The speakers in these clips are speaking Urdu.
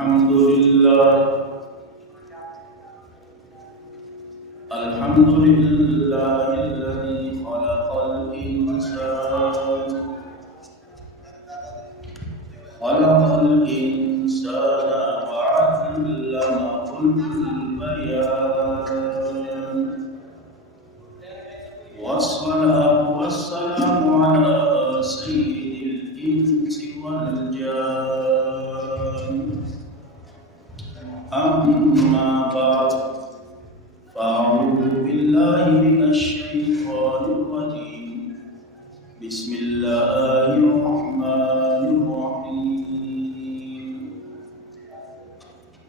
الحمد لله الحمد لله الذي خلق الإنسان وعلمه البيان والصلاة والسلام على سيد الإنس والجان أما بعد فأعوذ بالله من الشيطان الرجيم بسم الله الرحمن الرحيم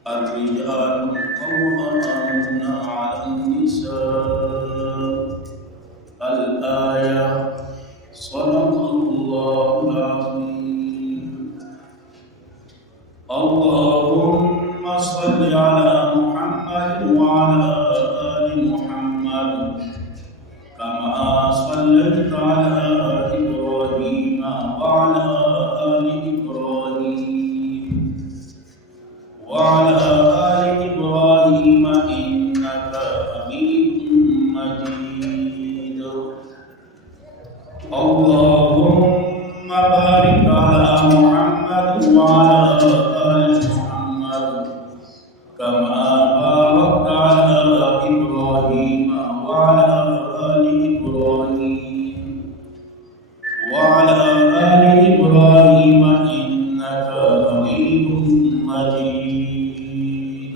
الرجال قوامون على النساء الآية صدق الله العظيم اللهم صل على محمد وعلى آل محمد كما صليت على إبراهيم وعلى آل إبراهيم وعلى آل إبراهيم إنك حميد مجيد اللهم بارك على محمد وعلى آل محمد كما باركت على إبراهيم وعلى آل إبراهيم وعلى آل إبراهيم إنك حميد مجيد.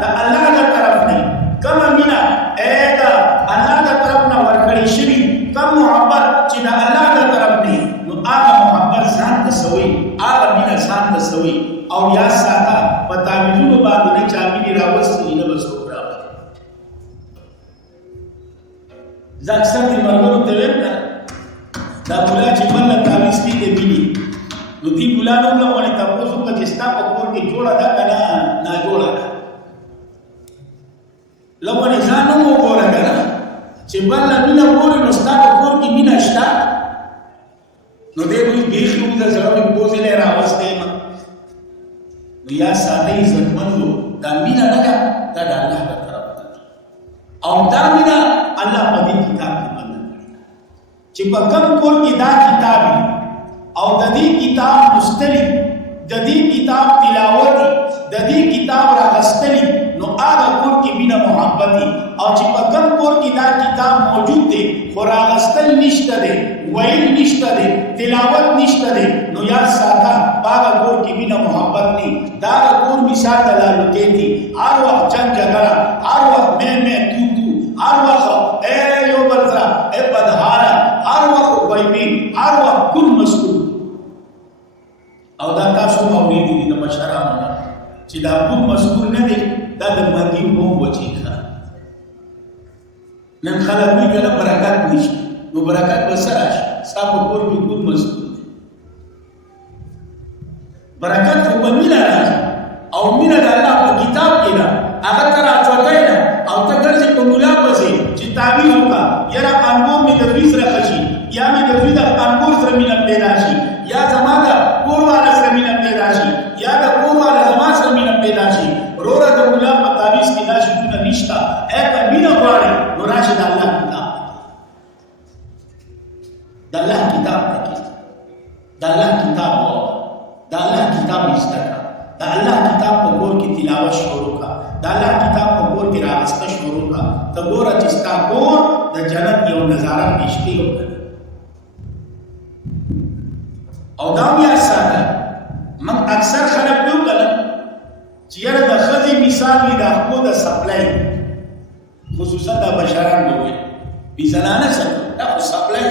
د الله د طرف نه کوم مینا دا الله د طرف نه ورکړی شوی کوم محبت چې د الله د طرف نه نو هغه محبت ځان ته سوی هغه مینا ځان ته سوی او یا ساته پتا ویلو باندې نه چا مینه راوستي نه بس وکړه ځکه څنګه مرګو ته ویل دا بولا چې بل تعویز کې دی بینی نو دی بولا نو له تاسو په چستا په کور کې جوړه ده کنه نه جوړه ده لونه ځان مو وګوره کنه چې بل مینه وګوري نو ستا په کور کې مینه شته نو دې وی بیخو د زړه په بوزي نه راوستي نو یا ساده عزتمنو دا مینه نه ده دا د الله په طرف او دا مینه الله په دې کتاب کې چې په کوم کور کې دا کتاب او د دې کتاب مستلی د دې کتاب تلاوت د دې کتاب راغستلی نو هغه کور کې مینه محبت او چې په کوم کور کې دا کتاب موجود دی خو راغستل نشته دی ویل نشته دی تلاوت نشته دی نو یا ساده هغه کور کې مینه محبت نه دا کور مثال دلالت دی هر وخت جنگ جګړه هر وخت مې تو هر وخت یو بل سره بدحاله هر وخت وایي هر وخت کل مسئول او دا تاسو مورید دي د مشرانو چې دا کل مسئول نه دي دا د مادي مو وچیخه نن خلک وی کله برکت نشي نو برکت بسراش صاحب کور کې کل مسئول برکت په مینا او مینا د الله په کتاب کې دا هغه تر اچوي او ته ګرځي په مولا پسې چې تعبیر وکا یاره انګور می د ویز راخشي یا می د ویز انګور سره مینه پیدا شي یا زماده کور والا سره مینه پیدا شي یا د کور والا زما سره مینه پیدا شي روره د مولا په تعویز کې دا شي د نشتا اته مینه غواړي نو راشد الله کتاب د الله کتاب د الله کتاب د الله کتاب استکا د الله کتاب په کور کې تلاوت شروع کا د الله کتاب په کور کې راځه شروع کا ته ګوره چې ستا کور د جنت یو نظاره پېښتي وکړي او دا بیا ساته من اکثر خلک نو کله چې یاره د خزي مثال وي د خپل د سپلای خصوصا د بشران دوی بي زنانه سره دا سپلای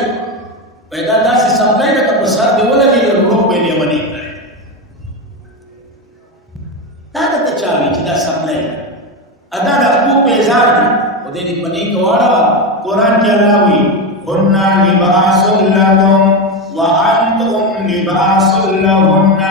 پیدا داسې سپلای د په سر دی ولګي روح په دی باندې دا د چاوي چې دا سپلای ادا د خپل پیزار دی او د دې باندې کوړه قرآن کې الله وی قلنا لباس لكم وانتم لباس لهن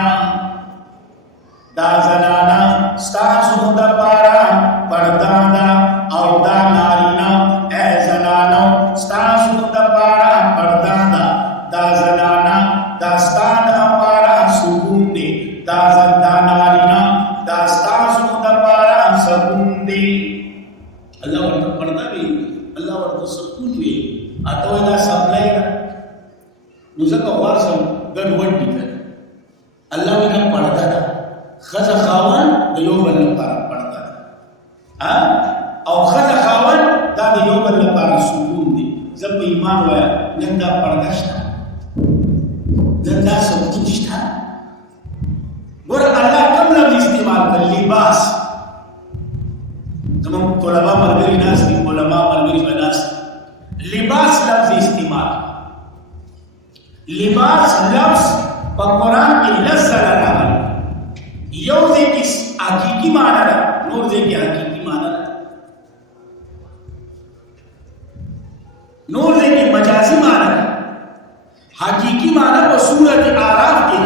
دا زنانا ستاسو د پارا پردا دا او دا نارینا اے زنانو ستاسو د پارا پردا دا زنانا دا ستاسو د پارا سکون دی دا نارینا دا ستاسو د پارا سکون دی الله ورته پردا وی الله ورته سکون وی اته دا سپلای نو ځکه وارسم ګډ وډ دي الله وی کوم پردا دا خزا خاون د یو بل لپاره پردا او خزا خاون دا د یو بل لپاره سکون دی زب ایمان وایا نن دا پردا شته نن دا سکون شته ګور الله کوم لفظ استعمال کړ لباس زمون طلبه مرګري ناس دي علماء مرګري بناس لباس لفظ استعمال لباس لفظ په قران کې لفظ راغلی یو ځکه حقيقي معنی ده نور ځکه حقيقي معنی ده نور ځکه مجازي معنی ده حقيقي معنی په سورۃ اعراف کې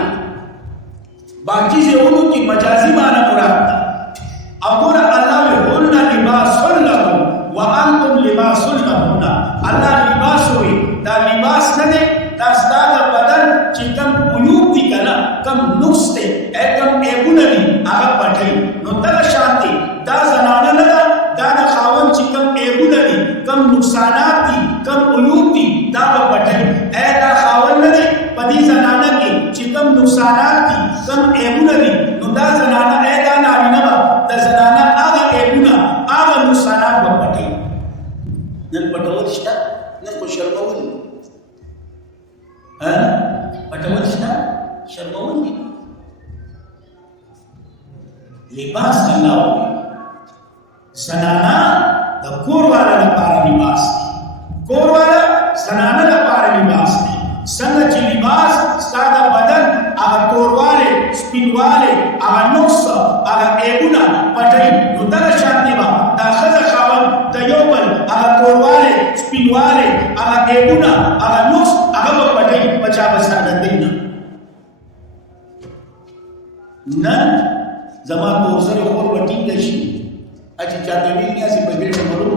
باقي ځایونو کې مجازي معنی مراد ده اور الله له لباس لكم وانتم لباس لهن الله لباس وي دا لباس نه ده دا ستاسو بدن چې کوم عیوب دي کنه کوم نقص دي کوم ایبونه دي هغه پټي نو دا شانتي دا زنانه نه ده دا د خاوند چې کوم ایبونه دي کوم نقصانات دي کوم عیوب دي دا پټي دا خاوند نه دي په دې زنانه کې چې کوم نقصانات دي کوم ایبونه دي نو دا زنانه دا نارینه د زنانه هغه ایبونه هغه نقصانات پټي نن پټول شته نن کو شرمول پټول شته شرمول دي لباس الله زنانا د کور والا لپاره لباس دی، کور والا زنانا لپاره لباس دی. څنګه چې لباس ستا د بدن هغه توروالی سپینوالی هغه نقص هغه عیبونه پټوي، نو دغه شانتې به دا ښځه خاوند د یو بل هغه توروالی سپینوالی هغه عیبونه هغه نقص هغه به پټوي په چا به څرګندوي نه. نن زما تورسرې خور به ټینګه شي چې چاته ویل نیاسې په ګېټه مرو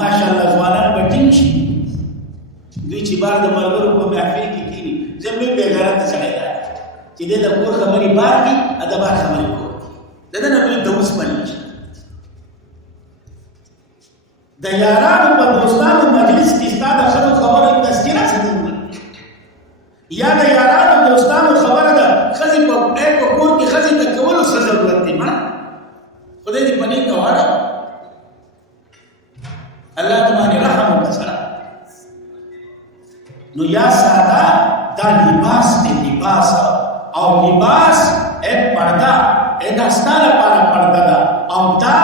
ماشاءالله ځوانان به ټینګ شي. دوی چې بار د ملګرو په محفل کې کښېني زه مې بېغیرته سړی دی چې دی د کور خبرې بار کړي د بار خبرې کور کړي د ده نه دوی د اوسپنې شي. د یارانو په دوستانو مجلس کې ستا د ښځو خبرو تذکره څه ضرورت یا د یارانو دوستانو خبره ده ښځې په کور کې ښځې ته کولو څه ضرورت دی؟ مړه خدای دې په نیکه واړه الله دې باندې رحم وکړه سره. نو یا ساده دا لباس دی، لباس او لباس پرده دا ستا لپاره پرده ده او دا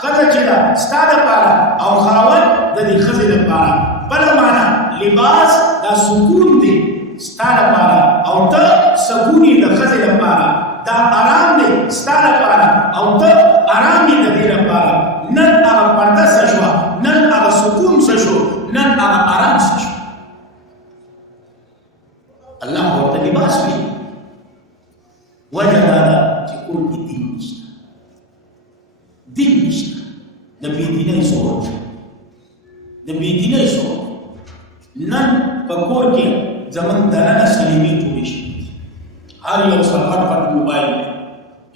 ښځه چې ده ستا لپاره او خاوند د دې ښځې لپاره. بله معنا لباس دا سکون دی ستا لپاره او ته سکون یې د ښځې لپاره، دا آرام دی ستا لپاره او ته آرام یې د دې لپاره. نن هغه پرده څه شوه، نن هغه سکون څه شو، نن هغه آرام څه شو. الله ورته لباس وي. وجه دا ده چې کور کې دین نشته، دین نشته، د بېدینۍ زور، د بېدینۍ زور. نن په کور کې زمونږ دننه سلیمې جوړې شوي، هر یو سره پټ پټ موبایل دی،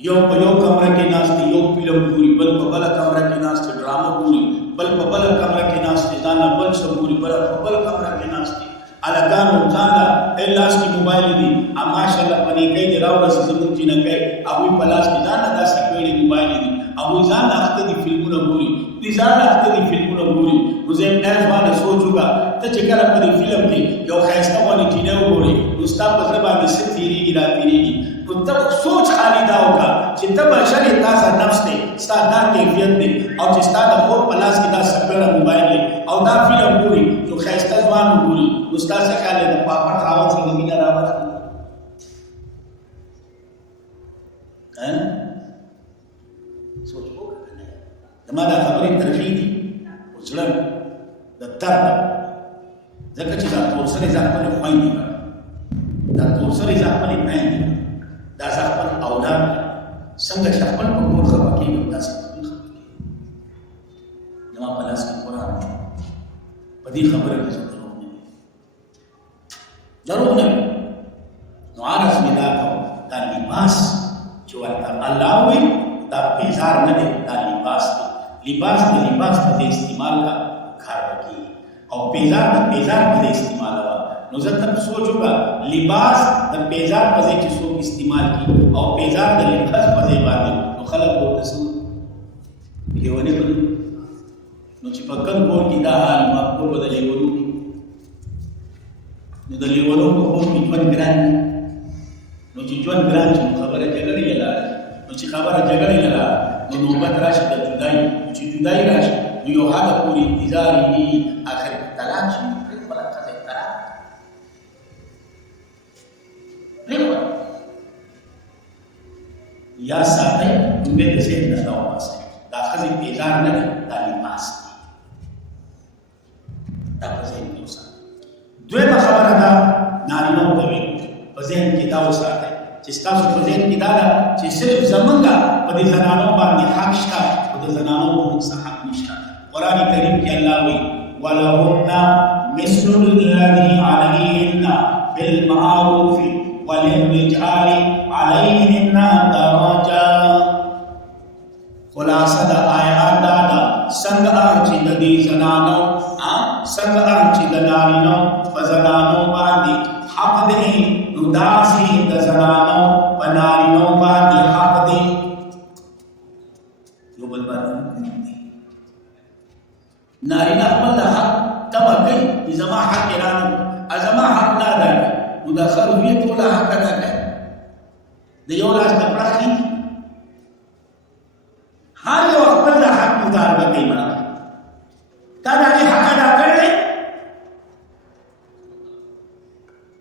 یو په یو کمره کې ناست دی، یو فلم ګوري، بل په بله کمره کې ناست دی ډرامه ګوري، بل په بله کمره کې ناست دی ځان بل څه ګوري، بل په بله کمره کې ناست دی. الګانو ځان له لاس کې موبایل دي، ماشاءالله په نیکۍ دې راورسي زموږ جینکۍ هغوی په لاس کې ځان له داسې کړي موبایل دي، هغوی ځان له اخته دي فلمونه ګوري، دوی ځان له اخته دي فلمونه ګوري. نو زه یم ای ځوانه سوچ وکړه ته چې کله په دې فلم کې یو ښایسته غوندې ټینۍ وګورې نو ستا په زړه باندې څه تېرېږي را تېرېږي. نو ته سوچ خالي دا وکړه چې ته بشر یې تاسو نفس دی ستا دا کیفیت دی او چې ستا د خور په لاس کې دا سپېړه موبایل دی او دا فلم ګوري یو ښایسته ځوان وګوري نو ستا څه خیال دی د پاپړ خاوند سره مینه راوخلي؟ سوچ وکړه. زما دا خبرې ترخې دي خو زړه د درد ځکه چې دا تورسرې زه خپلې خویندې کړم، دا تورسرې زه خپلې میندې کړم، دا زه خپل اولاد څنګه چې خپل په کور خفه کېږم داسې په دوی خفه کېږم. زما په لاس کې قرآن په دې خبره کې زه دروغ نه یم، دروغ نه یم. نو عرض مې دا کوم دا لباس چې ورته الله وایي دا بیزار نه دی، دا لباس دی. لباس د لباس په دې استعمال کا کار وکړي او بیزار د بیزار په دې استعمال وا. نو زه ته سوچ وکړه لباس د بیزار په ځای چې څوک استعمال کړي او بیزار د لباس په ځای باندې نو خلک ورته څه لیونی کړي. نو چې په کوم کور کې دا حال ما کور به د لیونو وي نو د لیونو په کور کې ژوند ګران دی. نو چې ژوند ګران شي نو خبره جګړې له لارې، نو چې خبره جګړې له لارې نو نوبت راشي د جدایي، چې جدایي راشي نو یو حده پورې انتظار وي آخر طلاق شي پرېښوله ښځه طلاق پرېښوله. یا ساتئ لومړی د ذهن نه راوباسئ دا ښځې بیزار نه دی، دا لباس دی، دا په ذهن کې وساتئ. دویمه خبره ده نارینهو ته ویل په ذهن کې دا وساتئ چې ستاسو په ذهن کې دا ده چې صرف زمونږ په دې زنانو باندې حق شته او د زنانو په موږ څه حق نشته. قرآن کریم کې الله وایي ولهن مثل الذي عليهن بالمعروف وللرجال عليهن درجه. خلاصه د آیات دا ده څنګه چې د دې زنانو څنګه چې د نارینو په زنانو باندې حق دی نو داسې د زنانو په نارینو باندې حق دی. یو بل باندې نارینه خپل حق تبع کوي، زما حق رانه زما حق نه ده نو د خرویت ولا حق نه کوي د یو لاس د پړخي هر یو خپل مطالبه کوي مړه تا د هغې حق ادا کړی دی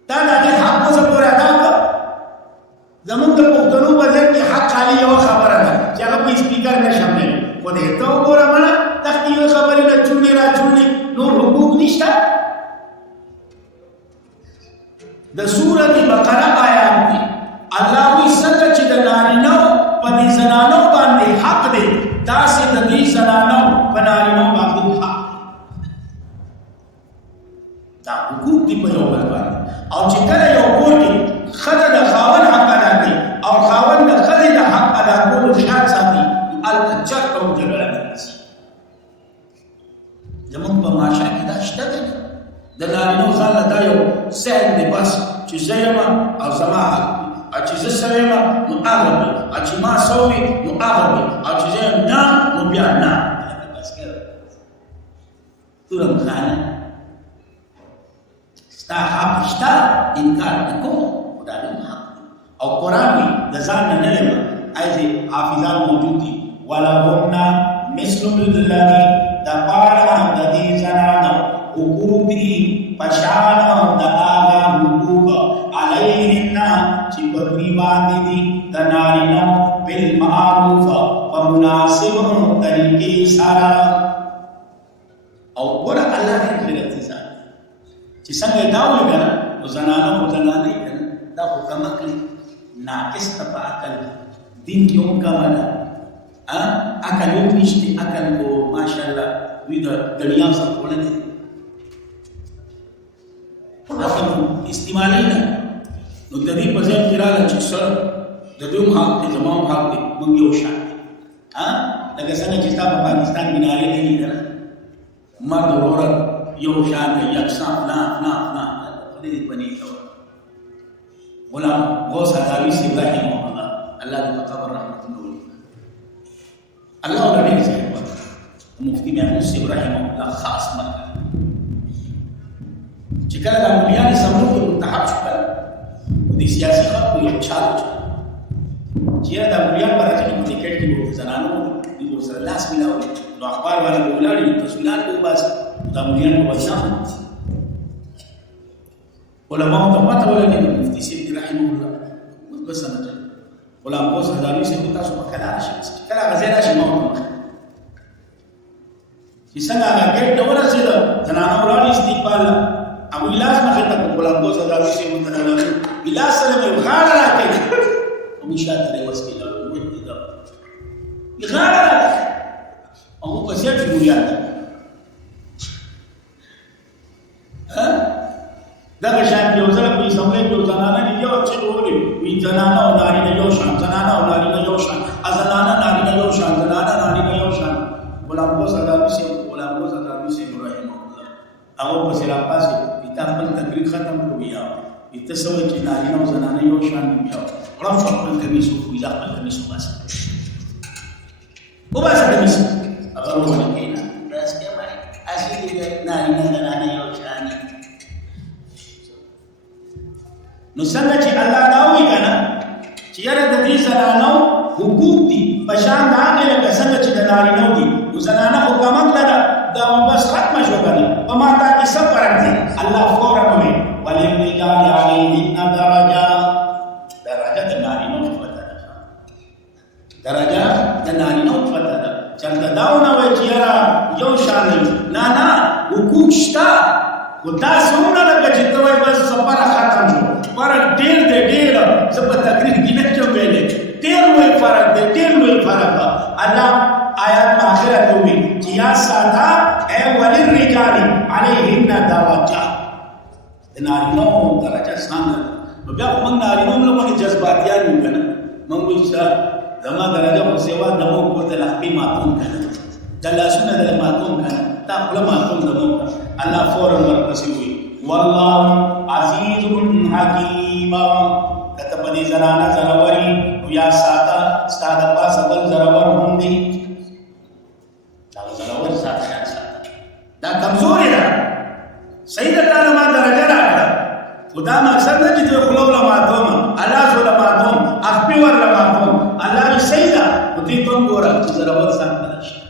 تا د هغې حق اوسه پورې ادا کړ زمونږ د پښتنو په ذهن کې حق خالي یوه خبره ده چې هغه په سپیکر نه شامل خو د ته وګوره مړه دغه یوې خبرې نه چونډې را چونډې نور حقوق نشته د سورت بقره آیات دی الله وی څنګه چې د نارینه په دې زنانو باندې حق دی داسې د دې زنانو په نارینه باندې حق دا حقوق دی په یو بل باندې او چې کله یو کور کې ښځه د خاوند حق ادا کوي او خاوند د ښځې د حق ادا کولو شرط ساتي هلته چرته هم جګړه نه راځي زمونږ په معاشره کې دا شته دی د نارینو ځان له دا یو ذهن دی بس چې زه یم او زما حق دی او چې زه سوی یم نو هغه وي او چې ما سوی نو هغه وي او چې زه یم نه نو بیا نه بس کړه تورم خانه ستا حق شته انکار نه کوم خو دا نه حق او قرآن وي د ځان نه نه یم ایسې حافظان موجود دي ولهن مثل الذي د پاره د دې زنانو حقوق دي پشان د هغه حقوق علیهن چې په دوی باندې دي د نارینه بالمعروف په مناسب طریقې سره او ګوره الله دې خیرت ځان چې څنګه دا وګڼه نو زنانه او زنانې کنه دا خو کمکلی ناقص ته په عقل دین کې هم کماله عقل هم نشته عقل کو ماشاءالله دوی د دنیا سره وړاندې عقل استعمالي نه نو د دې په ځای کې راغله چې سر د دوی حق دی زموږ حق دی موږ یو شان لکه څنګه چې تاسو په پاکستان کې نارې نه لیدل مرد او عورت یو شان دی یکسان نه دې پني غلام غوث حضاوی سے ابراهیم الله دې په قبر رحمت الله الله ولې دې مفتی محمود سے ابراهیم الله خاص مرګ چې کله د مليان سمون په متحد شو د سیاسي خلکو یو چالو چې دا مليان په راځي په ټیکټ کې وو زنانو د سره لاس ملاو نو اخبار والا ولاړ تصویرات په باس دا مليان په وسام علماء ته پته ولګي مفتی سي رحمه الله بس نه غلام غوث حضاوی سے تاسو په کلار شي کله غزیرا شي مو چې څنګه هغه ګټ نه ورسېد زنانو ولاړ استقبال ابو الاس مخه ته غلام غوث حضاوی سے متناول الاس سره یو غاړه راکړي او مشاهده دی وسکي له ودی دا غاړه او په څیر چې ویل دا شان یو ځل په سملې کې زنانه دی یو چې وګوري وی زنانه او نارینه یو شان زنانه او نارینه یو شان زنانه نارینه یو شان زنانه نارینه یو شان غلام غوث حضاوی سے ابراهیم الله هغه په سره پاسه کتاب په تقریر ختم کړو یا اتصال چې نارینه او زنانه یو شان بیا غلام خپل کمیس او ویلا خپل کمیس واسه وباسه کمیس هغه ورونه کینا بس کې مې اصلي دې نارینه زنانه یو شان نو څنګه چې الله دا وی کنه چې یاره د دې زنانو حقوق دي په شان دا نه لکه څنګه چې د نارینه دي نو زنانه حکم کړه دا بس ختم شو کنه په ما تا کې څه فرق دی الله فورا کوي وللرجال علیهن درجه د نارینه پته ده درجه د نارینه پته ده چرته داونه وای چې یاره یو شان نه حقوق شته ودا څنګه لکه چې دوی بس سفر ختم شو فرق ډیر زه په تقریر کې نه چوم ویلې ډیر لوی فرق الله آیات په اخره کې وی چې یا ساده اے وللرجال علیهن درجه د نارینه درجه څنګه نو بیا موږ نارینه موږ جذباتيان یو کنه موږ چې زما درجه په سیوا د موږ په لحبي ماتون کنه د لاسونه د ماتون کنه تا خپل ماتون د موږ الله فورا ورپسې وی والله عزیز حکیم کته په دې زنانه زروري یا ساده ستاده پاسه بل زرور هم دي دا زرور ساده دا کمزوري ده سیده تعالی ما درجه راکړه خدا مقصد نه چې خلو له ماتوم الله سره ماتوم اخبي ور له ماتوم الله یې سیده دې ته ګوره چې زرور ساده نشي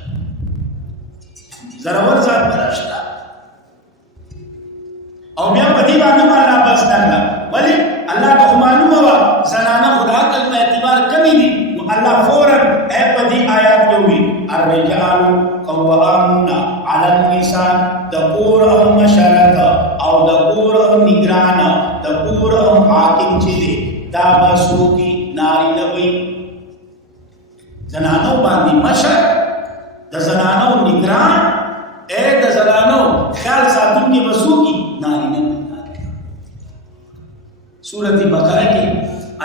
زرور ذات برشتا او بیا په دې باندې الله بس نه ولی الله ته معلومه وا زنانه خدا عقل په اعتبار کمی دي نو الله فورا په دې آیات کې وی الرجال قوامون علی النساء دقور او مشرت او دقور او نگران دقور او حاکم چې دي دا بسو کی ناری نوی زنانو باندې مشر د زنانو نگران د زنانو خیال ساتونکي بسو کی ناری نوی سورۃ بقرہ کې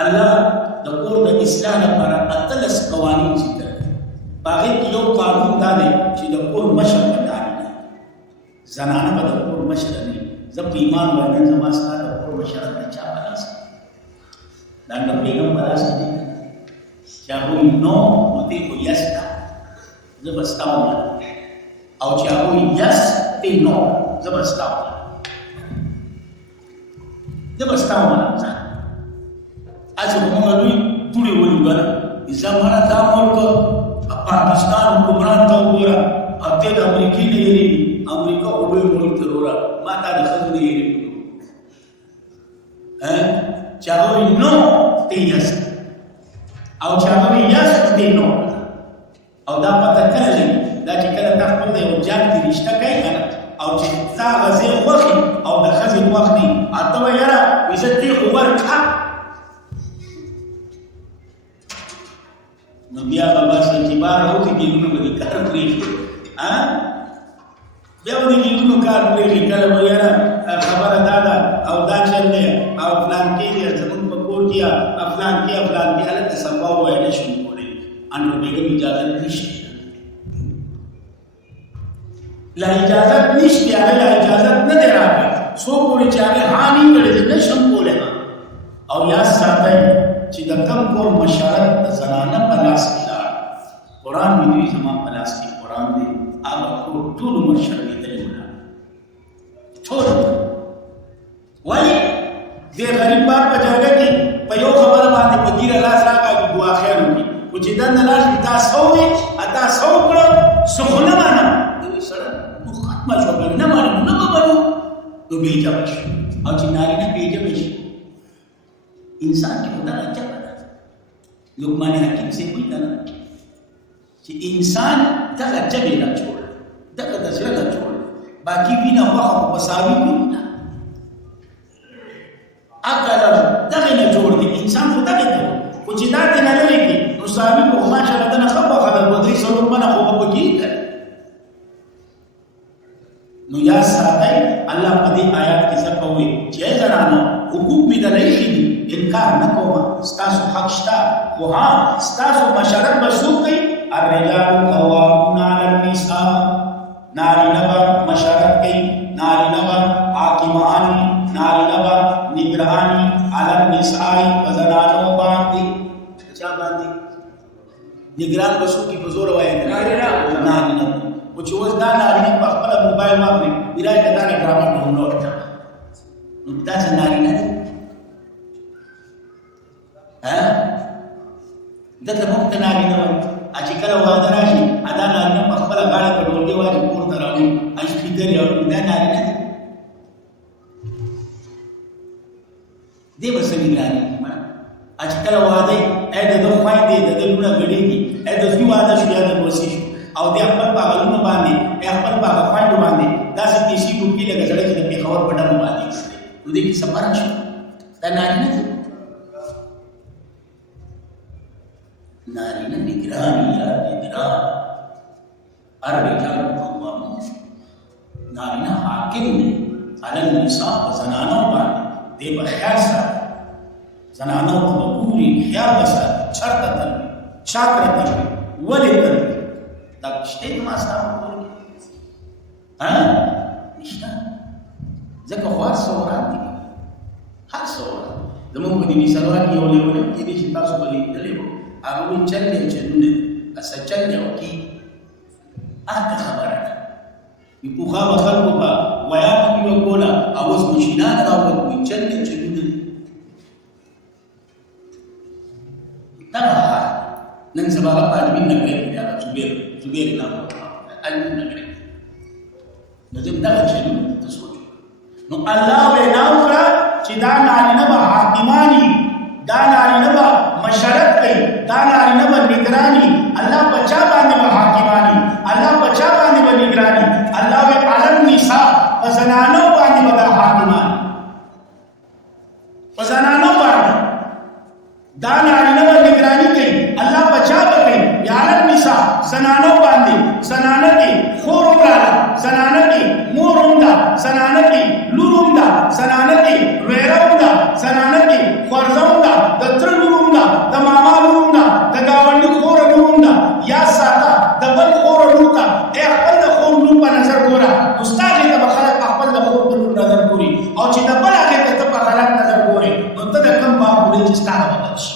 الله د کور د اصلاح لپاره اتلس قوانین ذکر کړي باغې کې یو قانون دا دی چې د کور مشر بداري نه زنانه به د کور مشر نه زب ایمان باندې زما ستاسو د کور مشر نه چا پلاس دا د پیغام پلاس دي چې هغه نو مته کو یستا زبستاو او چې هغه یس تی نو زبستاو زبستاو نه اځه موږ دوی ټول ولګل زمانہ دا ملک پاکستان حکمران ته وګوره اته د امریکای نه یری امریکا او به ملک ترورا ما تا د خزو نه یری چاوي نو تیس او چاوي یاس تی نو او دا پته کړل دا چې کله تاسو په یو ځان کې رښتا کوي او چې تا غزي وخت او د خزي وخت نه اته یاره عزت خبر کا نو بیا بابا سي چې بار او کې ګینو به کار کوي بیا ودی ګینو کار کوي کله ویرا خبره دادا او دا چلې او فلان کې زمون په کور کې افلان کې الګ سبا وای نه شو کولې ان بیګم اجازه نشته لا اجازه نشته هغه اجازه نه دی راغلی سو پوری چې هغه هاني کړي نه شم کولې او یا ساتي چې د کم کور مشارت د زنانه په لاس کې لاړ قرآن مې زما په لاس کې قرآن دی هغه ټول مشر دې ته ټول ولی دې غریب بار په جګړه کې په یو خبره باندې په ګیره لاس راکاږي دعا خیر وکړي او چې دنه لاس تاسو وي تاسو کړو سخونه باندې دوی سره مو ختمه شو نه مانو نو نو بیجا شي او چې ناری نه بیجا شي انسان کی خدا اچھا پتا لقمان حکیم سے کوئی کہنا کہ انسان دغه جبه نه جوړ دغه د زړه نه جوړ باقی وینا واخو مساوي نه عقل دغه نه جوړ دي انسان خدا نه جوړ خو چې دا نه لري کې نو ساوي کو ماشه نه خبره خبر ودري سلور منه خو په کې نو یا ساته الله په دې آیات کې څه کوي چې زرانه حقوق می دلای شي انکار نکوم ستاسو حق شته خو ها ستاسو مشرت بسو کوي الرجال قوامون علی النساء نارینه مشرت کوي نارینه حاکمان نارینه نگرانی علی النساء فزنانو باندې چا باندې نگران بسو کی بزور وای نارینه او چې وځ دا نارینه په خپل موبایل باندې بیرای کدا نه ډرامه ډاونلوډ کړه نو دا نارینه دته مونږ ته نارینه وایي چې کله واده راشي ادا نارینه په خپل غاړه په ډولګي واجب پورته راوړي اش فکر یو دا نارینه دی وسنګ نارینه چې کله واده د دوه فائدې د دلونه غړيږي د دوی واده شو یا د وسی شو او د خپل په غلونو باندې خپل په فائدو باندې داسې پیسې ګوګي لګا سره چې په خبر پټه باندې نو دې کې سفر شو دا نارینه نارینه نگرانی یا نگران الرجال قوامون نارینه حاکم دی علی النساء زنانو باندې دې په خیال سره زنانو په پوری خیال سره چرته تل شاکر تل ولې تل دا شته ما سره نشته ځکه خو سورات دي هر سورات زموږ په دې سلوات یو لیول کې دې چې تاسو بلې دلې هغه چلې چلونه اسا چلې وکي اته خبره ده په خوا خلکو په ویا په کولا اوس مشینان راوړي چلې چلونه دا نن سبا په دې نه کې دا زبیر نه علم نه نو دې دا چې نو سوچ نو الله وینا وکړه چې دا نارینه به حاکمانی دا نارینه به مشرت کوي دا نارینه به نگرانی الله بچا باندې به حاکمانی الله بچا باندې به نگرانی الله به علم نساء فزنانو باندې به حاکمان فزنانو باندې دا نارینه به نگرانی کوي الله بچا به کوي یا علم نساء زنانو باندې زنانه کې خور وکړه زنانه کې مور وکړه زنانه کې لور وکړه زنانه کې ویره وکړه زنانه کې خورزه وکړه د تر لور وکړه د ماما لور وکړه د گاونډي خور لور وکړه یا ساته د بل خور لور کا اے خپل د خور لور په نظر ګوره استاد دې په خلک خپل د خور په نظر ګوري او چې د بل هغه ته په خلک نظر ګوري نو ته د کم باپ ګوري چې ستاره بدل شي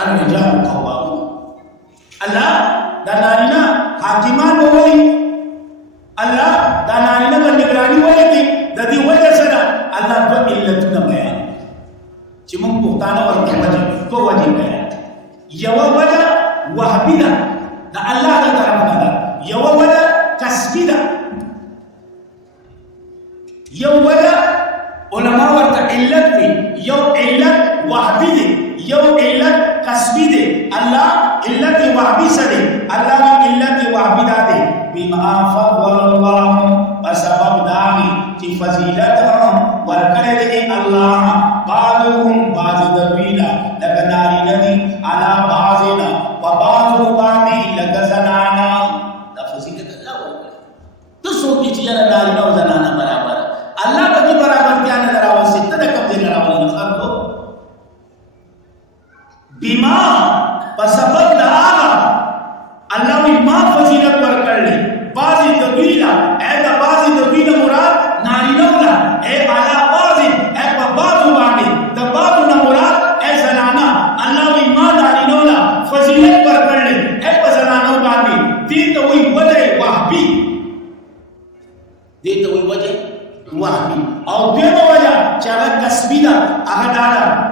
الرجال قوامون الله دانارina حاکمان وولي الله دانارina باندې وولي دي د دې وجه سره الله په علتونه بیان چې موږ پښتانه ورته وجه کو وجه بیان یو وجه وهبیده د الله د طرف نه یو وجه کسبیده یو وجه علماء ورته علت وي یو علت وهبي دي یو علت کسبی دي الله علت وهبي سره الله علت وهبي ده بما فضل الله بسبب دامي چې فضیلت ورکړي دي الله بعضهم بعض دویلا لګناري ندي على بعضنا وبعض باندې لګزنانا دا فضیلت الله ورکړي تو سوچ چې یاره ناري نو زنانا برابر الله په برابر کې نه راوځي ته د کوم دې راوځي نه خاطر بما بسبب دا الله وی ما فضیلت ورکړل بازي دویلا اے دا بازي دویلا مراد نارینه ولا اے بالا بازي اے په بازو باندې د بازو نه مراد اے زنانا الله وی ما نارینه ولا فضیلت ورکړل اے په زنانو باندې دې ته وی وجه وهبي دې ته وی وجه وهبي او دغه وجه چې هغه کسبی ده هغه دا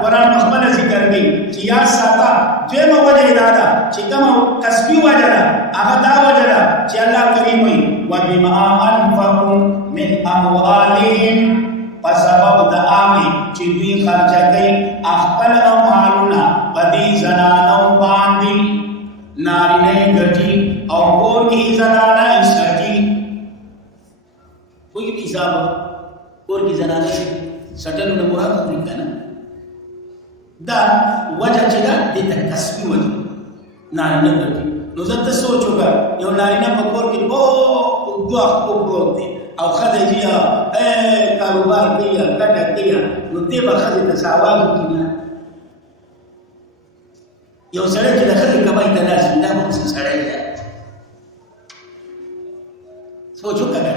قرآن مخبل ذکر کوي چې یا ساته دغه وجه دا ده چې کوم کسبی وجه ده هغه دا وجه ده چې الله کریم وي وبما انفقوا من اموالهم فسبب د امي چې دوی خرچ کوي خپل اموالونه په دې زنانو باندې نارینه ګټي او کور کې زنانه سټي کوئی بھی حساب اور کی زنانه سټل نو مراد کوي کنه دا وجه چې دا د تکسبي وجه نارینه ګټي نو زته سوچوګا یو نارینه په کور کې او دوه او پروت او خدای اے کاروبار کیه کټه کیه نو دې به خدای ته سوال کیه یو سره چې د خدای کمای ته لازم دا مو سره دی سوچو کنه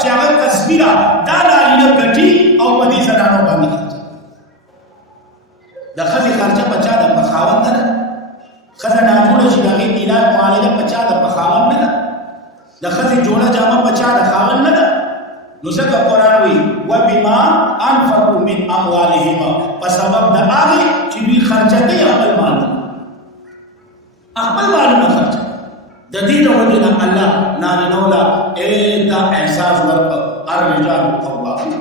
چې هغه تصویره دا نارینه ګټي او په دې زنانو باندې د ښځې خرچه بچا د پخاوند نه ښځه ناجوړه شي د هغې علاج معالجه بچا د پخاوند نه د ښځې جوړه جامه بچا د خاوند نه ده نو ځکه قرآن وایي وبما انفقوا من اموالهم په سبب د هغې چې دوی خرچه کوي خپل مالونه خرچه د دې د وجه نه الله نارینه ولا دا احساس ورکړ الرجال قوامون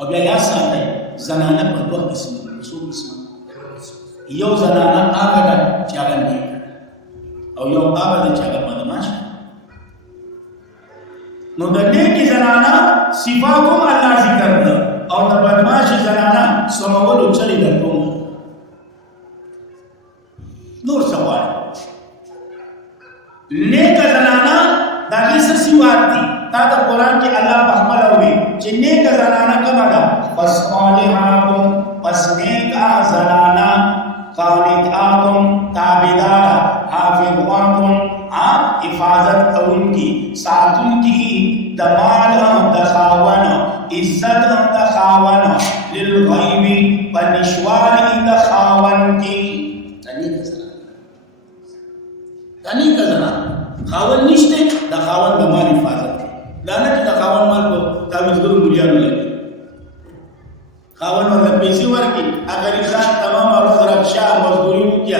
او بیا یا ساته زنانه په دوه قسمه یو زنانه هغه ده چې هغه نه او یو هغه ده چې هغه بدمعاش نو د نیکی زنانه صفات هم الله ذکر کړ او د بدمعاش زنانه سمولو چلی درته نور سوال نیک زنانا دا کیسه سیوات دي تا د قران کې الله په خپل وی چې نیک زنانه کومه ده فالصالحات پس نیکه زنانه قانتات تابعدار حافظات حفاظت کوونکی ساتونکی د مال د خاوند عزت د خاوند للغیب پنشوال د خاوند کی تانی کزنا خاوند نشته د خاوند د مال حفاظت دا نه چې د خاوند مال په تعویذګرو مليانو لګي خاوند ورته پیسې ورکړي اگر انسان تمام ورځ رکشا مزدوري وکړي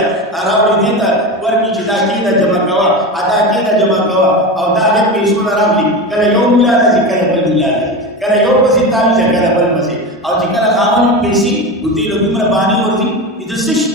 راوړي دې ته ورکړي چې دا کېده جمع کوه ادا کېده جمع کوه او دا له پیسو نه راغلي کله یو ملا راځي کله بل ملا راځي کله یو پسې تعویذ کله بل پسې او چې کله خاوند پیسې ودې له دومره باندې ورځي دې څه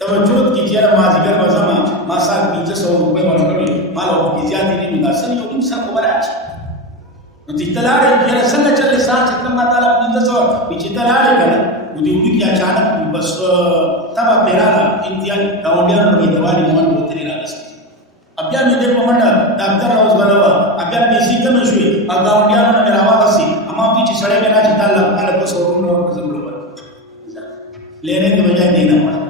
توجه کی چیرې مازیګر بزما ما سال 500 روپے ورکړي مالو کی زیاتې نه مدرسې یو انسان خبره نو چې تلاړې یې څنګه چلې سات چې الله تعالی 500 چې تلاړې کړه نو دې وی کی اچانک بس تبا پیراله انتیان گاونډیانو کې دوالي مون وتري راغست بیا مې دې پمنډه ډاکټر روز غلوا بیا پیسې کم شوې او گاونډیانو نه راوځي اما چې سړی مې راځي تعالی تعالی کو سورو نو زملو لینے کے بجائے دینا پڑا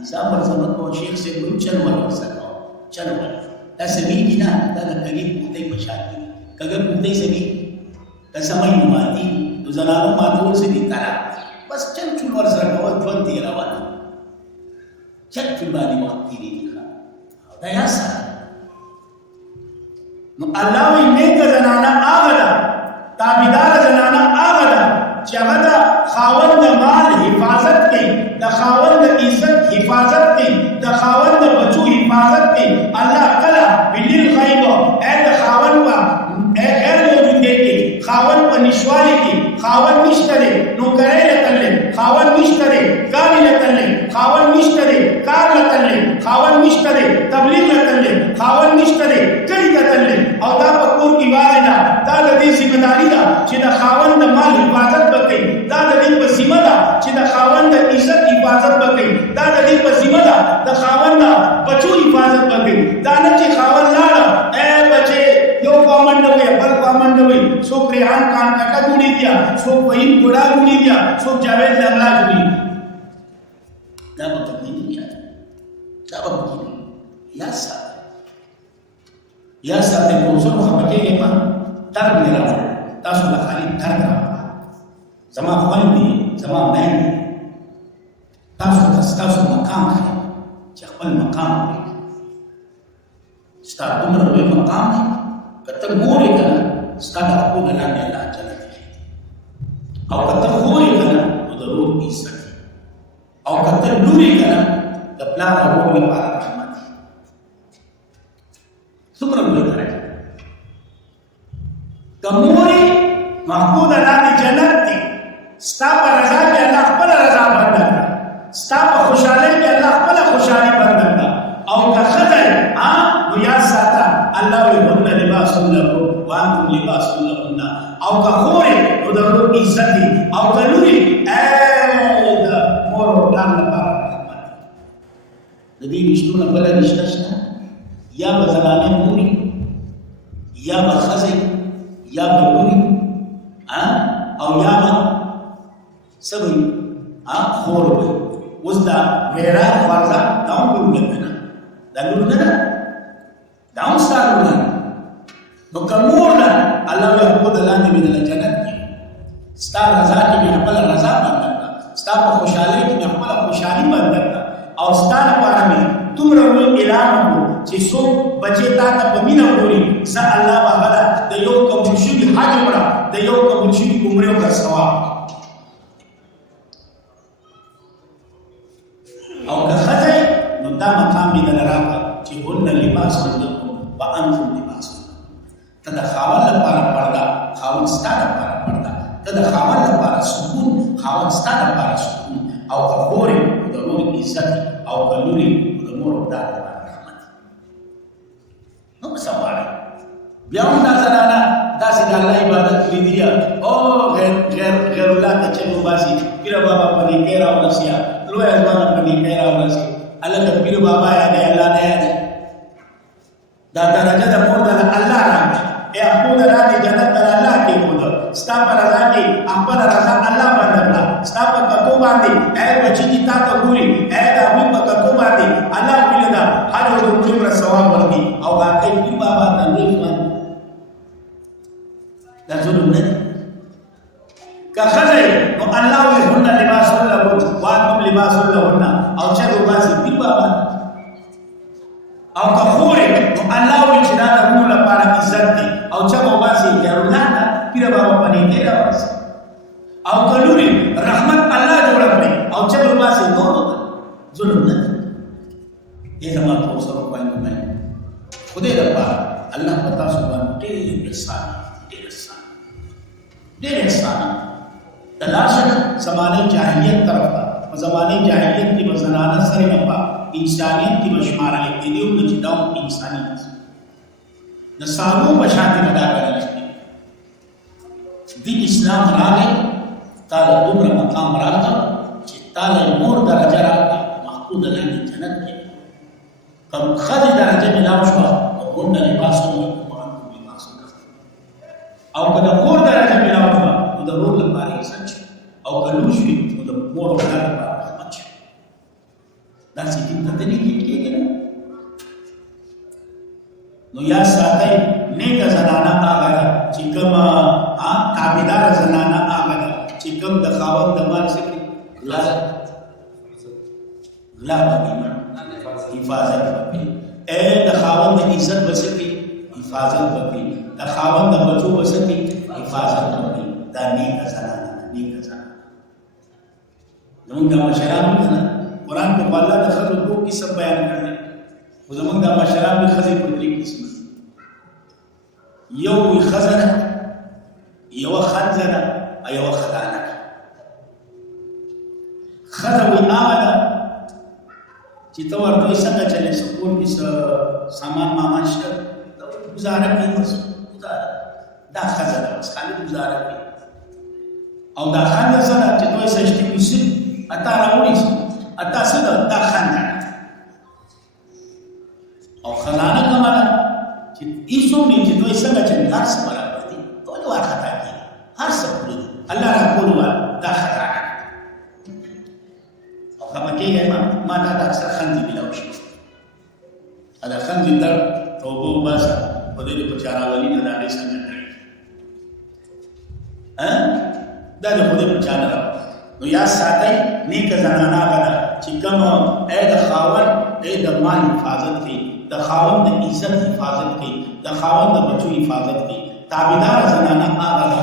حساب ورسمت کو شیخ سے گرو چل ور دا سبی دینا دا کگی کوتے پشاتی کگر کوتے سبی دا سمای نماتی دو زنانو ماتول سے دی تارا بس چل چل ورسر کو جون دی روان چل چل بانی وقتی دی دا یا سا نو اللہ وی نیک زنانا آغدا تابدار زنانا آغدا چاہدا خاوند مال حفاظت کی دا خاوند عزت حفاظت کی دا خاوند بچو حفاظت کی اللہ کلا بلیل غیب اے دا خاوند با اے غیر موجود دیکھے خاوند پا نشوالی کی خاوند نشترے نو کرے لتلے خاوند نشترے کاری لتلے خاوند نشترے کار لتلے خاوند نشترے تبلیغ لتلے خاوند نشترے کئی لتلے او دا پکور کی واجدہ دا لدی ذمہ داری دا چی دا خاوند مال حفاظت بکئی دا لدی پا ذمہ دا چی دا خاوند عزت حفاظت بکئی دا لدی پا ذمہ دا دا خاوند بچو حفاظت بکئی دا نچی خاوند لارا اے بچے یو کامنڈ ہوئے بل کامنڈ ہوئے سوک ریحان کان کاکا گوڑی دیا سوک وہیم گوڑا گوڑی دیا سوک جاوید لگلا گوڑی دا بکتی نہیں دا بکتی نہیں یا ساتھ کوسر محبکے گے پا ترک میرا تاسو لخالی ترک را زمان خوال دی زمان نین دی تاسو مقام ہے چه خپل مقام دی ستا عمر روی مقام دی کتا گوری کنا ستا دا خود لانی اللہ جنت ہے او کتا خوری کنا تو دا روح عزت ہے او کتا لوری کنا دا پلار روح لپارا رحمت ہے سمر روی کرے کموری محمود اللہ دی جنت دی ستا پا رضا کی اللہ خپل رضا بندن دا ستا پا خوشحالی کی اللہ خپل خوشحالی بندن دا او کا خطر نو یاد ساتا اللہ وی هن لباس لکم وانتم لباس لکن او کا خوری نو دا روح عزت دی او کا لوری اے دا مورو پلان لپارا رحمت ندی رشتون بلا رشتشنا یا بزنانه موری یا بخزی یا بلوری او یا سبھی خور ہوئے اس دا میرا خوارزہ داؤں کو لگنا دا لگنا داؤں ستا لگنا نو کمور دا اللہ وی حقود اللہ نے من جنت کی ستا رضا کی میں حقل رضا بندرنا ستا پا خوشحالی کی میں حقل خوشحالی بندرنا اور ستا نپارا میں تم روی اعلان ہو چی سو بچے تا تا پمین ہوری سا اللہ باغلا دا یو کمشوشی کی حاج مرا دا یو کمشوشی کی عمریوں کا ثواب او که خزای نو دا مقام می دلراکا چی هن لباس لکم و انتم لباس لکم تا دا خاون لپارا پردا خاون ستا لپارا پردا تا دا خاون لپارا سکون خاوند ستا دپاره سکون او که خورې د مور عزت او که لورې د مور او پلار دپاره رحمت نو څه غواړې بیا هم دا زنانه داسې د الله عبادت کړي دي او غیر الله ته چل وباسي پیر بابا په نیکۍ راورسیا لویه ځوانه په نیکۍ راورسي هلکه پیر بابا یادې الله نه یادې دا درجه د مور د الله راکړي ای خپل راځي جنت د الله کې خود ستا پر رضا کې خپل رضا الله باندې کړه ستا په کتو باندې اے بچی کی تا ته ګوري اے دا وی په کتو باندې الله ویل دا هر یو څومره ثواب ورکړي او هغه پیر بابا ته نیک باندې دا ظلم نه که خزه نو الله وهن لباس لهن وانتم لباس لهن او چې وباسي پیر بابا او که خورې نو الله وی چې دا د مور لپاره عزت دی او چې وباسي غیرالله ته پیر بابا په نیکۍ راورسي او که لورې رحمت الله جوړه کړي او چې وباسي نورو ته ظلم نه دی دې زما په سره باندې خدای لپاره الله په تاسو باندې ډېر احسان د لاشه زمانه جاهلیت طرف ته په زمانه جاهلیت کې به زنانه سره نه پا انسانیت کې بشمارل کېدی او چې دا انسانیت د سالو بشاته ادا کړل دي اسلام راغی تعالی دومره مقام راغی چې تعالی نور درجه راغی محمود لاندې جنت کې کوم خدای درجه ملاو شو او ګوند لباس او که د مور درجه ملاو شو نو د رور لپاره عزت شي او که لور شي نو د مور او پلار لپاره رحمت شي داسې دین ته نه کېږي نو یا ساتئ نیکه زنانه هغه ده چې کومه تابعداره زنانه هغه ده چې کوم د خاوند د مال څخه غلا کوي حفاظت کوي د خاوند د عزت بسکي حفاظت کوي د خاوند د بچو بسکي حفاظت کوي دا نیکه زنانه زمونږ د مشرانو نه قرآن په الله د ښځو دوه قسم بیان کړل خو زمونږ د مشرانو د ښځې په درې قسمه یو وي ښځه ده یوه ښځه ده او یوه خدانه ده ښځه وي هغه ده چې ته ورته وایې څنګه چلې څه کور کې څه سامان مامان شته ته ګزاره کوي بس ګزاره دا ښځه ده بس خالي ګزاره کوي او دا ښځه څه ده چې ته وایې سجدې وسي اتا راوړي اتا څه ده دا ښځه او خزانه کومه ده چې هیڅوک نه چې دوی څنګه چې هر څه برابر دي ټول وارخطا دي هر څه پوره دي الله را کولو دا خطا او کومه کېږي ما دا اکثر خندې ملاو شي دا خندې در توبه وباسه په دې په چاراولي نه دا څنګه کوي دا د خدای په چاره نو یا ساتي نیکه زنانه غدا چې کوم اې د خاوند د مال حفاظت کوي د خاوند د عزت حفاظت کوي د خاوند د بچو حفاظت کوي تابعدار زنانه هغه ده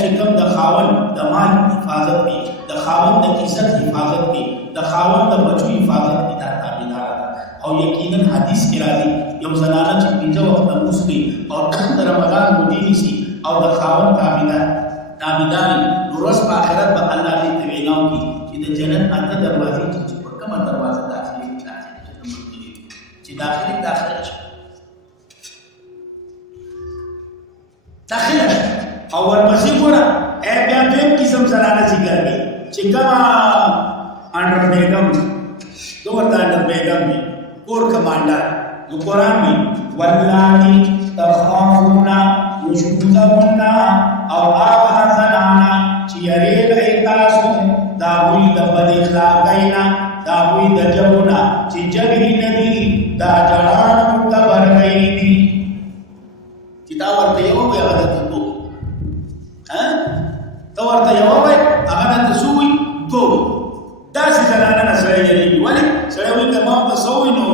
چې کوم د خاوند د مال حفاظت کوي د خاوند د عزت حفاظت کوي د خاوند د بچو حفاظت کوي دا تابعدار ده او یقینا حدیث کې راځي یو زنانه چې پنځه وخت نماز کوي او د رمضان مودې نیسي او د خاوند تابعدار روز په آخرت به الله دې تویناو کی چې د جنت اته دروازې چې په کومه دروازه داخلي چې داخلي او ورپسې ګوره بیا دویم قسم زنانه ذکر کوي چې کومه انډر بیگم تو ورته انډر بیگم وي کور کمانډر نو قرآن وي واللاتي تخافون نشوزهن او هغه زنانه چې یریږئ تاسو د هغوی د بد اخلاقۍ نه د هغوی د جګو نه چې جګې نه دي دا جړاڼو تبرګۍ دي چې تا ورته یو وایي هغه درته دو ته ورته یو وایي هغه درته څو وایي دو داسې زنانه نه سړی یریږي ولې سړی وایي که ما ورته څه وایي نو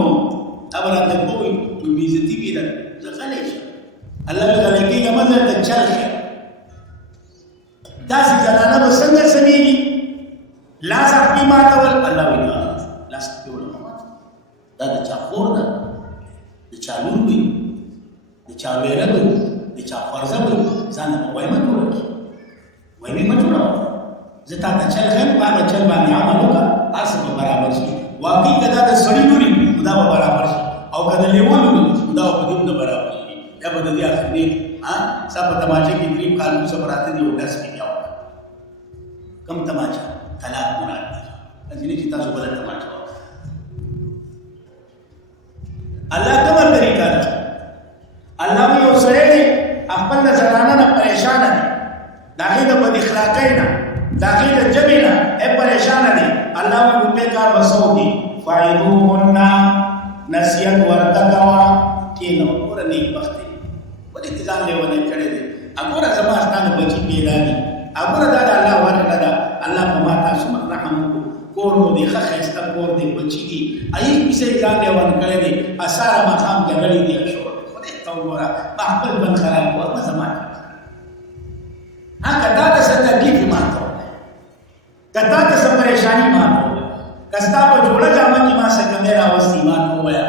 تا به راته دوه وایي نو بېعزتي کېده زه غلی شم الله وایي غلی کېږه مه زه درته چل ښیم داسې زنانه به څنګه سمېږي لاس اخلي ماتول الله وایي لاس اخلي دا د چا خور ده د چا لور وي د چا ویره وي د چا فرضه وي ځان له وایي مه جوړه کړي وایي مه جوړوه زتا ته چل خیم هغه چل باندې عمل وکړه هر څه به برابر شي. واقعي که دا د سړي لوري دا به برابر شي او که د لیوه لوري دا به په دې نه برابر شي. یا به د دې اخري ستا په تماچه کې دریم کال وروسته به راته دي او ډس کې بیا وکړه. کوم تماچه؟ طلاق مراد دی. ځینې چې تاسو بله تماچه وکړه. الله کومه طریقه ده؟ الله وی یو سړی دی خپل د زنانه نه پریشانه دی، د هغې د بد اخلاقۍ نه، د هغې د ژبې نه پریشانه دی. الله وی لومړی کار به څه وکړي؟ فعظوهن، نصیحت ورته کوه، کښېنوه. ګوره نیکبخت دی، ولې دې ځان لیونی کړی دی؟ ګوره زما ستا نه بچي پیدا دي، ګوره دا د الله ورکړه ده. الله په ما تاسو باندې رحم وکړو. کور مو دی ښه ښایسته کور دی، بچي دي، هېڅ کیسه یې ځان لیون کړی دی. ساره ماښام جګړې دي شور دی. خدای ته وګوره ما خپل بند خراب کړو، ما زما که تا ته څه تکلیف یې ماته وکړی، که تا ته څه پریشاني ماته وکړه، که ستا په جوړه جامه کې ما څه کمې راوستي ماته ووایه،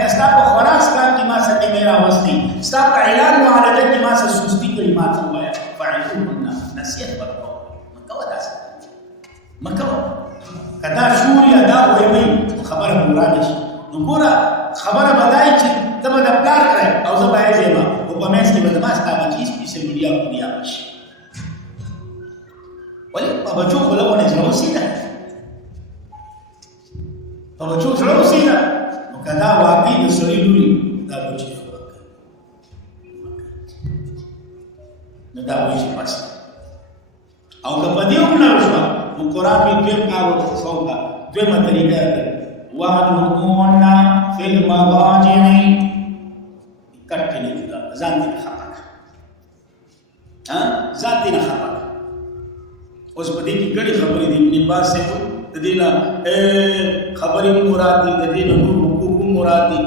که ستا په خوراک څښاک کې ما څه کمې راوستي، ستا په علاج معالجه کې ما څه سستي کړي ماته ووایه. فعظوهن، نصیحت ورته وکړه، مه کوه داسې مه کوه. که دا شور یا دا ویوي خبره به ورانه شي. نو ګوره خبره به دا وي چې ته به د پلار کړی او زه به یې ځم، خو په منځ کې به زما ستا بچي سپېڅه میډیا دنیا به شي. ولې په بچو خو لغونې زړه اوسېده، په بچو زړه اوسېده. نو که دا واقعي د سړي لوري دا بچي خبره کوي نو دا وایي چې پس او که په دې ولاړ شوه نو قرآن کې دویم کار ورته څه وکړه، دویمه طریقه ده وهجروهن فی المضاجع. کټ کې نه جدا، ځان دې نه خفه کړه، ځان دې نه خفه کړه. اوس په دې کې ګڼې خبرې دي. ابن عباس صاحب د دې نه خبرې مراد دي، د دې نه نور حقوق مراد دي،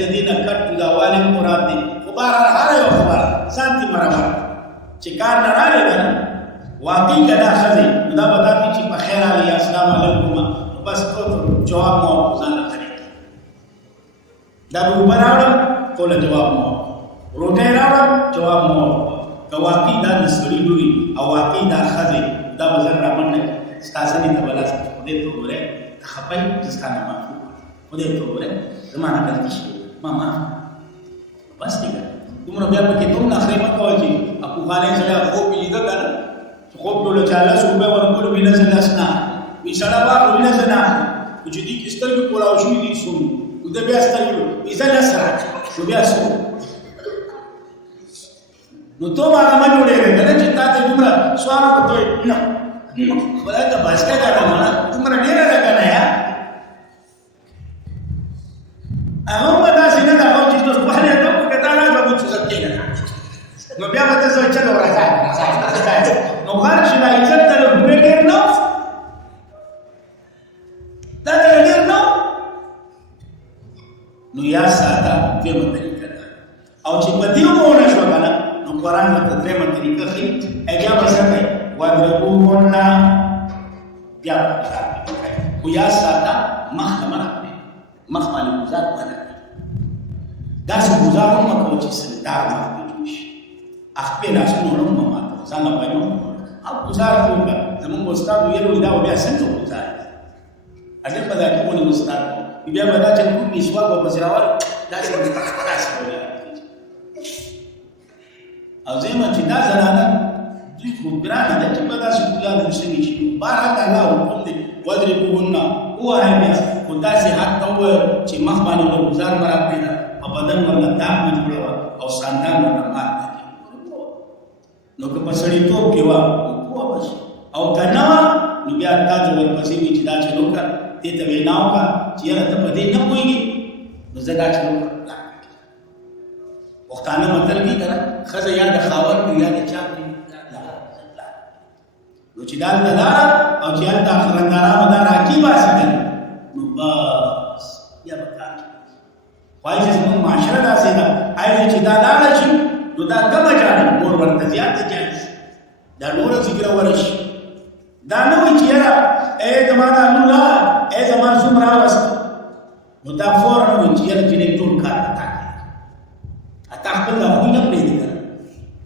د دې نه کټ جداوالی مراد دي. خو بهرحال هره یو خبره ځان دې برابر چې کار نه راغلی که نه واقعي که دا ښځې نو دا به دا کوي چې په خیر راغلی یا اسلام علیکم، نو بس جواب مو ورکړو، ځان نه خرید دا به اوبه راوړم ټوله جواب مو ورکړو، روټۍ راوړم جواب مو ورکړو. که واقعي دا د سړي لوري او واقعي دا ښځې دا به زر رامنډه کړي ستا سړي ته به لاس کړي، خدای ته وګورئ ته خفه یې زه ستا نه معاف وکړم، خدای ته وګورئ زما نه غلطي شوې ما معاف کړه. بس دی که دومره بیا پکې دومره نخرې مه کوه چې اپوخانۍ سړی خوب یې لیده که نه چې خوب ټوله چا 10 روپۍ ورکړو وینه زه لس نه وي سړی واخلو وینه زه نه اخلم، خو چې دې کې سترګې کولاو شوي دي څو ده بیا سترګې وي زه لس راکړه نو بیا څه نو ته هم هغه مه جوړېږې که نه چې تا ته دومره سوال وکړو ته وایې نه خدای ته بس که ده مړه دومره ډېره ده که نه یا هغه هم به داسې نه ده چې ته سوال یې ته وکړو که تا راځه به چې زه کېږه نو بیا به ته زه چلو راځه نو هر چې دا عزت ته له ګورې ډېر نه دا ډېر ډېر نه نو یا ساده دویمه طریقه ده. او چې په دې ومونه شوه که نه نو قرآن ورته درېیمه طریقه ښیي، بیا به څه کوي واضربوهن بیا به مثال کوي، خو یا ساده مخ ته مه راکړئ، مخ باندې ګزار مه راکړئ. داسې ګزار هم مه کوه چې سردار مخ ته جوړ شي، خپې لاسونه هم مه ماتوه، ځان لپاره هم او ګزار خو وکړه. زمونږ استاد ویل وایي دا به بیا څنګه ګزار دی، اډې په دا کې ونې استاد بیا به دا چې کوم مسواک به پسې راوړ داسې به داسې او زه یم چې دا زنانه دوی خو ګرانه ده چې به داسې ګزار وشوي چې بهرحال الله حکم دی واضربوهن ووایه بیا خو داسې حد ته ووایه چې مخ باندې ور ګزار مه راپرېږده، په بدن ورله داغ مه جوړوه او ساندان ورله مات نه کړي. نو که په سړیتوب کې وه نو پوه به شي، او که نه وه نو بیا تا ته ورپسې وي چې دا چل وکړه، دې ته وینا وکړه چې یاره ته په دې نه پوهېږې نو زه دا چل وکړه. پښتانه متل دي که نه ښځه یا د خاوند کړي یا د چا کړي نو چې دا هلته لاړه او چې هلته خرندارانو دا راکي باسي که نه نو بس بیا به کار کوي. وایي چې زموږ معاشره داسې ده آیا چې دا لاړه شي نو دا کمه جاړي مور ورته زیاته جاړي شي، دا نوره ځګروره شي. دا نه وایي چې یاره زما دا لور لاړه زما زوم راوسته نو دا فوراً وایي چې یاره جنۍ ټول کار به تا کوي، تا خپل دا خوی نه پرېږدي که نه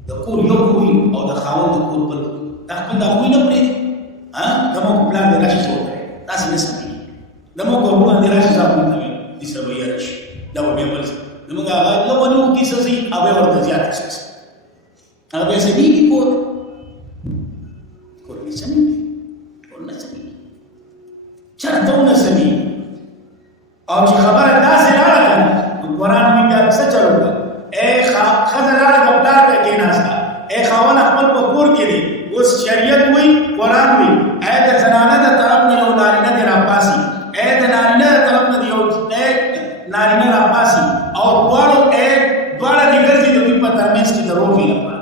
د کور یو خوی او د خاوند د کور بل خوی، تا خپل دا خوی نه پرېږدي. باندې راشي ځان ته دي سبا یې راشي دا به بل څه موږ هغه له ونو کې سزي هغه ورته زیات شي هغه به سړي کو نه سمي کور نه سمي چرته نه سمي او چې خبره داسې راغله نو قرآن می بیا څه چلو خزه لاړه د پلار ته کېناسته خاوند خپل په کور کې دی اوس شریعت وایي قرآن وایي د زنانه د طرف نه یو نارینه دی راپاسي د نارینه د طرف نه یو نارینه راپاسي او دواړه دې ګرځي د دوی په ترمنځ کې د روغې لپاره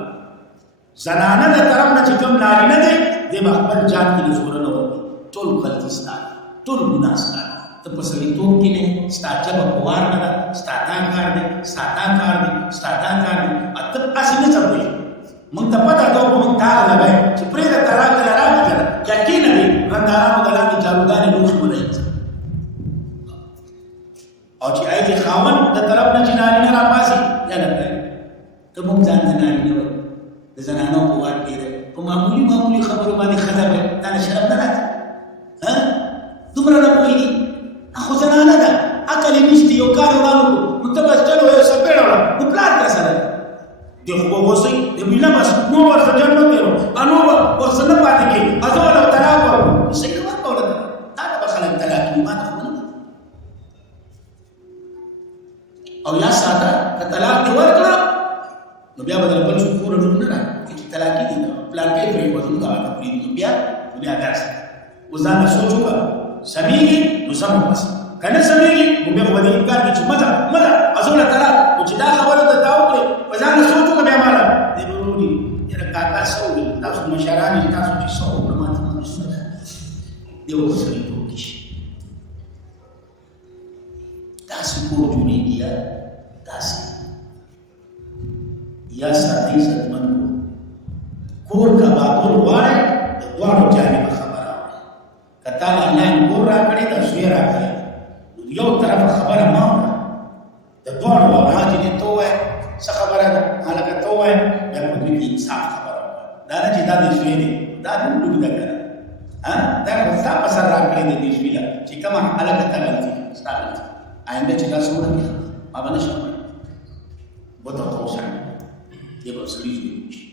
زنانه د طرف نه چې کوم نارینه دی د خپل جان کې زور نه وي ټول غلطي ستاره ټول ګناه ستاره ته په سړیتوب کې نه ستا جبه په وار نه ده ستا دا کار دی ستا دا کار دی ستا دا کار دی ته هسې نه چلوي موږ ته پته ده موږ ته هغه لګوي چې پرېږده طلاق دې راغی که نه یقینا دی رندارانو د لاندې جاروګانې لوښي ولئ او چې ای د خاوند د طرف نه چې نارینه راپاسي یا نه کوي ته موږ ځان ته نارینه وایي د زنانو په وار کې دی په معمولي خبرو باندې ښځه وایي تا نه شرم نه راځي دومره نه پوهېږي خو زنانه ده عقل یې نشته یو کار ورانه کړو نو ته بس چلو یو سپېړه وړه نو پلار کا سره دی خو به اوسئ د مینه بس نو ورسره جنګ نه تېرو نو به ورسره نه پاتې کېږي زه به له طلاق ورکړو صحیح نه ورکوله تا ته به خلک طلاق کړي ما ته خو نه او یا ساده که طلاق دې ورکړه نو بیا به دله بل څوک کوره ډوب نه راکړي چې طلاقي دي پلار کې پرېږدو نو هغه ته پرېږدي نو بیا درس اوس ځان له سوچ وکړه سمېږي نو سم وباسه که نه سمېږي نو بیا خو به د انکار کړي چې مزه ازوله طلاق نو چې دا خبره درته وکړې په ځان له سوچ وکړه بیا ماله دی به وروړي یاره کاکا څه وویل تاسو مشران یې تاسو چې څه وکړه ما ته نه شته دی به په سړیتوب کې شي داسې کور جوړېږي یا داسې یا ساده عزتمند کور که بادول غواړئ د دواړو جانبه خبره اورئ که تا له الله کور راکړې ده زوی راکړی نو یو طرفه خبره مه وکړه د دواړو واوره چې دې ته ووایه څه خبره ده هلکه ته ووایه بیا په دوی کې انصاف خبره وکړه دا نه چې دا د زوی دی دا د لوږ ده که نه دا خو ستا په سر راکړې ده دې زوی له چې کومه هلکه ته غلطي ستا غلطي آینده چې داسې ونه کړي ما به نه شم بوته ته وسړي دی به سړي زوی شي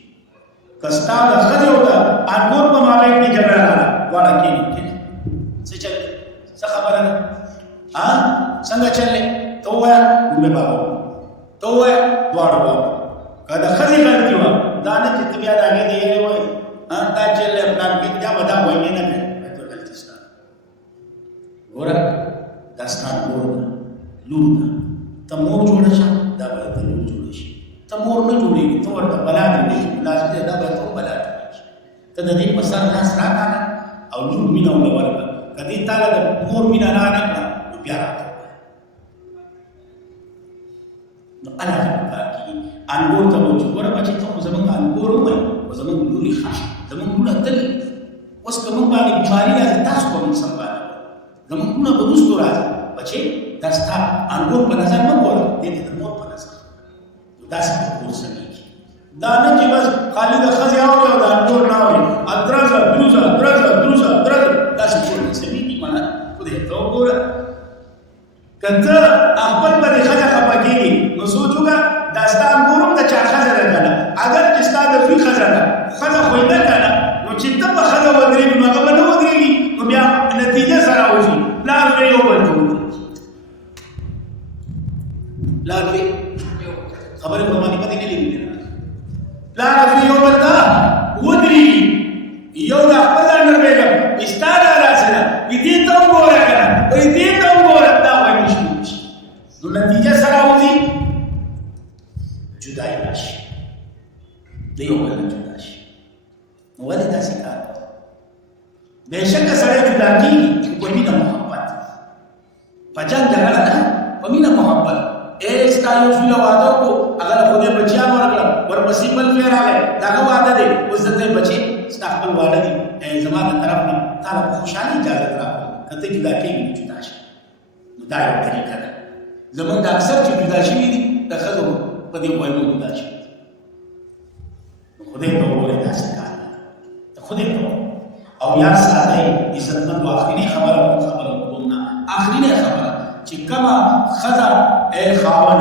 که ستا د ښځې او د انګور په مابین کې جګړه راغله دواړه کېني څه چل څه خبره ده څنګه چل دی ته ووایه دوی به ووایه ته ووایه دواړه ووایه که د ښځې غلطي وه دا نه چې ته بیا د هغې د یېرې وایې دا چل دی پلان کې بیا به دا ویلې نه کوي ته غلطي ستا ګوره دا ستا مور ده لور ده ته مور جوړه شه دا به ته لور جوړه شي ته مور نه جوړېږي ته ورته بلا جوړېږي لاس دې دا به ته بلا جوړېږي ته د دې په سر لاس راکاږه او لور مینه ونه ورکړه که دې تا له د مور مینه رانه کړه نو بیا راته ووایه نو الله ته کار کېږي انګور ته وایي چې ګوره بچې ته خو زمونږ انګور ووایي خو زمونږ لورې ښه شه زمونږ لوڼه تل اوس که موږ باندې بیماري راځي تاسو به موږ سنبالوئ زمونږ لوڼه به وروستو راځي بچې دا ستا انګور په نظر مه ګوره دې ته د مور په نظر داسې په کور سمېږي دا نه چې بس خالي د ښځې اوري او د انګور نه اوري درزه داسې کور نه سمېږي مانه خدای ته وګوره که ته خپل په دې ښځه خفه کېږي نو سوچ وکړه دا ستا انګور هم د چا ښځه ده که نه اگر چې ستا د زوی ښځه ده ښځه خو یې نه که نه نو چې ته په ښځه ودرېږي نو هغه به نه ودرېږي نو بیا نتیجه سره وځي پلار به یو بل ته ودرېږي پلار به خبرې په باندې پدې نه لګي پلار به یو بل ته ودرېږي یو د خپل اندر بیګم ستا دا داسې ده دې ته وګوره که نه دې ته وګوره دا وایي مشکل شي نو نتیجه سره وځي جدایي راشي د یو بل نه جدا شي نو ولې داسې کار کوي بېشکه سړی جدا کېږي په مینه محبت په جنګ جګړه نه په مینه محبت ستا یو زوی له واده وکړو هغه له خدای بچیان ورکړه ورپسې بل بیا راغی د هغه واده دی اوس دلته بچې ستا خپل واده دی زما د طرف نه تا له خوشحالي اجازت راکړو که ته جدا کېږي نو جدا شي نو دا یو طریقه ده زمونږ د اکثر چې جدا شوي دي د ښځو په دې ویلو جدا شوي خدای ته وګورئ داسې کار دی خدای ته او یا ساتئ عزتمند واخري خبره کوم نه اخرینه خبره چې کما خزا اے خاون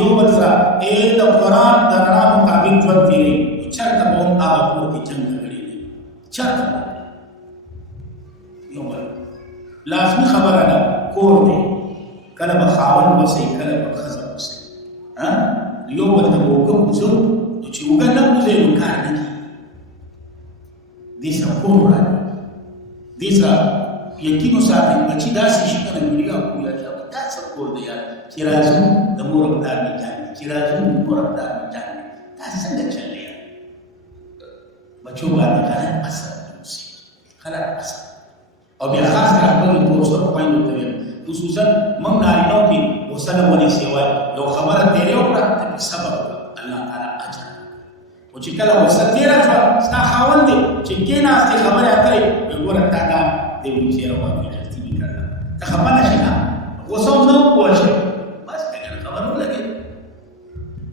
یو بل سره اے د قران د رڼا مطابق ژوند کوي چرته به هم هغه کور کې جنګ کړي دي چرته یو بل لازمي خبره ده کور دی کله به خاون وسی کله به خزا وسی ها یو بل ته وګورئ چې وګورئ نو زه نو کار نه دي سره کور راځي دي سره یقینو ساتي چې داسې شي کنه ویډیو کوي چې دا څه کور دی چې راځو د مور پلار می جاني چې راځو د مور پلار می جاني دا څنګه چلې بچو باندې خلک اثر کوي خلک اثر او بیا خاص کر خپل دوستو په پاینو ته خصوصا موږ نارینه کې وسله ونی سیوا یو خبره تیرې وکړه ته سبب الله تعالی اجر او چې کله وسله تیرې شو ستا خاوند دې چې کینا است خبره اترې وګوره تا دا دې چې راوړي ترتیب کړه ته خبره شي نه وسوم نو پوښتنه بس څنګه خبره ولګي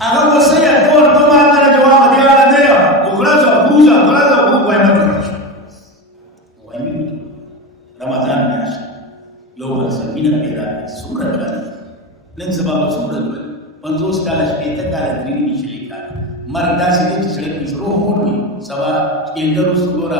هغه وسیه ټول ته ما سره جواب دی ولا دی وګړه بوزا غلطه وایي رمضان میاشت یو بل سمینه پیدا سوره کړه نن سبا به سوره کړه 50 کال شپته کال درې نشلې کال مرګ داسې دې چې سړی په روح موړي سبا کېندرو سورا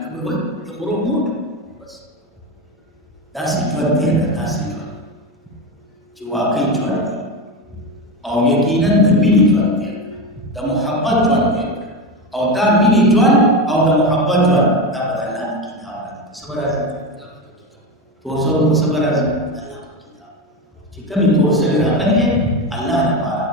ته وایي ته روح موړ بس داسې ژوند دی داسې ژوند چې واقعي ژوند دی او یقینا د مینې ژوند دی د محبت ژوند دی او دا مینې ژوند او د محبت ژوند دا په الله کتاب صبر راځي توسل صبر راځي الله کتاب چې کومي توسل راغلي الله لپاره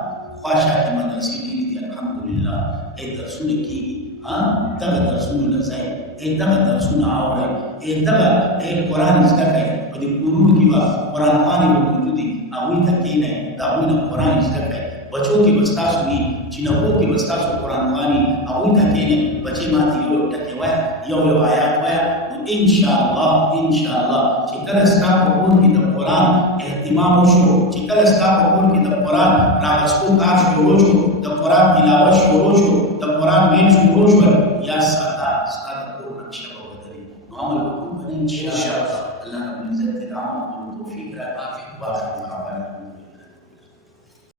خواشه مدرسې دي الحمدلله اې درسونه کیږي ها دغه درسونه لزای اې دغه درسونه اوري اې دغه قرآن زده کوي په دې کورونو کې به قرآن باندې موجود دي هغوی ته کښېنئ د هغوی نه قرآن زده کوي بچو کې به ستاسو وي چینکو کې به ستاسو قرآن واني هغوی ته کښېنئ بچې ماته یو ټکی وایه یو آیات وایه انشاءالله چې کله ستا په کور کې د قرآن اهتمام وشو چې کله ستا په کور کې د قرآن راغستو کار شروع شو د قرآن تلاوت شروع شو د قرآن ویل شروع شو یا ستا د کور نقشه به ودرېږي نو عمل وکړو انشاءالله الله رب العزت دې د عمل توفیق راکړي واخر دعوانا